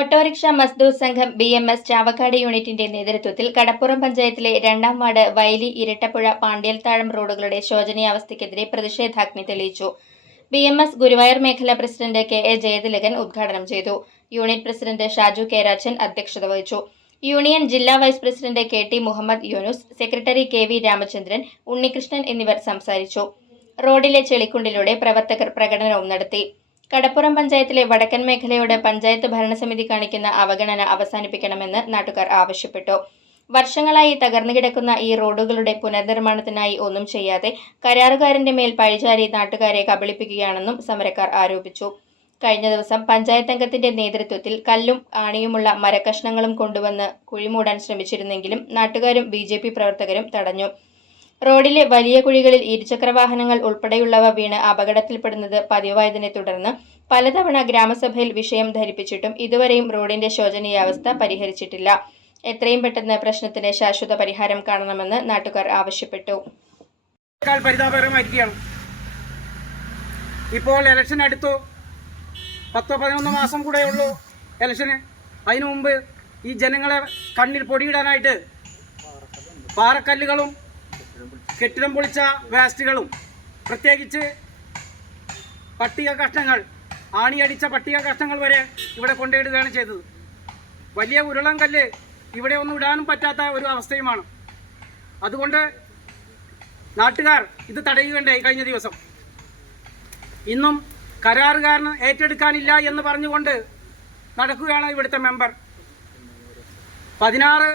Autorickshaw മസ്ദൂർ സംഘം B M S Chavakkad യൂണിറ്റിന്റെ നേതൃത്വത്തിൽ കടപ്പുറം പഞ്ചായത്തിലെ രണ്ടാം വാർഡ് വയലി ഇരട്ടപ്പുഴ പാണ്ഡ്യൽത്താഴം റോഡുകളുടെ ശോചനീയാവസ്ഥയ്ക്കെതിരെ പ്രതിഷേധാഗ്നി തെളിയിച്ചു. ബി എം എസ് ഗുരുവായൂർ മേഖലാ പ്രസിഡന്റ് കെ എ ജയതിലകൻ ഉദ്ഘാടനം ചെയ്തു. യൂണിറ്റ് പ്രസിഡന്റ് ഷാജു കേരാച്ചൻ അധ്യക്ഷത വഹിച്ചു. യൂണിയൻ ജില്ലാ vice president K T Muhammad Yunus secretary K V Ramachandran Unnikrishnan എന്നിവർ സംസാരിച്ചു. റോഡിലെ ചെളിക്കുണ്ടിലൂടെ പ്രവർത്തകർ പ്രകടനവും നടത്തി. കടപ്പുറം പഞ്ചായത്തിലെ വടക്കൻ മേഖലയോട് പഞ്ചായത്ത് ഭരണസമിതി കാണിക്കുന്ന അവഗണന അവസാനിപ്പിക്കണമെന്ന് നാട്ടുകാർ ആവശ്യപ്പെട്ടു. വർഷങ്ങളായി തകർന്നു കിടക്കുന്ന ഈ റോഡുകളുടെ പുനർനിർമ്മാണത്തിനായി ഒന്നും ചെയ്യാതെ കരാറുകാരന്റെ മേൽ പഴിചാരി നാട്ടുകാരെ കബളിപ്പിക്കുകയാണെന്നും സമരക്കാർ ആരോപിച്ചു. കഴിഞ്ഞ ദിവസം പഞ്ചായത്ത് അംഗത്തിന്റെ നേതൃത്വത്തിൽ കല്ലും ആണിയുമുള്ള മരക്കഷ്ണങ്ങളും കൊണ്ടുവന്ന് കുഴിമൂടാൻ ശ്രമിച്ചിരുന്നെങ്കിലും നാട്ടുകാരും ബി പ്രവർത്തകരും തടഞ്ഞു. റോഡിലെ വലിയ കുഴികളിൽ ഇരുചക്രവാഹനങ്ങൾ ഉൾപ്പെടെയുള്ളവ വീണ് അപകടത്തിൽപ്പെടുന്നത് പതിവായതിനെ തുടർന്ന് പലതവണ ഗ്രാമസഭയിൽ വിഷയം ധരിപ്പിച്ചിട്ടും ഇതുവരെയും റോഡിന്റെ ശോചനീയാവസ്ഥ പരിഹരിച്ചിട്ടില്ല. എത്രയും പെട്ടെന്ന് പ്രശ്നത്തിന് ശാശ്വത പരിഹാരം കാണണമെന്ന് നാട്ടുകാർ ആവശ്യപ്പെട്ടു. ഇപ്പോൾ ഇലക്ഷൻ അടുത്തു. പത്തോ പതിനൊന്ന് മാസം കൂടെ ഉള്ളൂ ഇലക്ഷന് അതിനു മുമ്പ് ഈ ജനങ്ങളെ കണ്ണിൽ പൊടിയിടാനായിട്ട് പാറക്കല്ലുകളും കെട്ടിടം പൊളിച്ച വേസ്റ്റുകളും പ്രത്യേകിച്ച് പട്ടിക കഷ്ണങ്ങൾ ആണിയടിച്ച പട്ടിക കഷ്ണങ്ങൾ വരെ ഇവിടെ കൊണ്ടിടുകയാണ് ചെയ്തത്. വലിയ ഉരുളം കല്ല് ഇവിടെ ഒന്നും ഇടാനും പറ്റാത്ത ഒരു അവസ്ഥയുമാണ്. അതുകൊണ്ട് നാട്ടുകാർ ഇത് തടയുകയുണ്ടായി കഴിഞ്ഞ ദിവസം. ഇന്നും കരാറുകാരന് ഏറ്റെടുക്കാനില്ല എന്ന് പറഞ്ഞുകൊണ്ട് നടക്കുകയാണ് ഇവിടുത്തെ മെമ്പർ. പതിനാറ്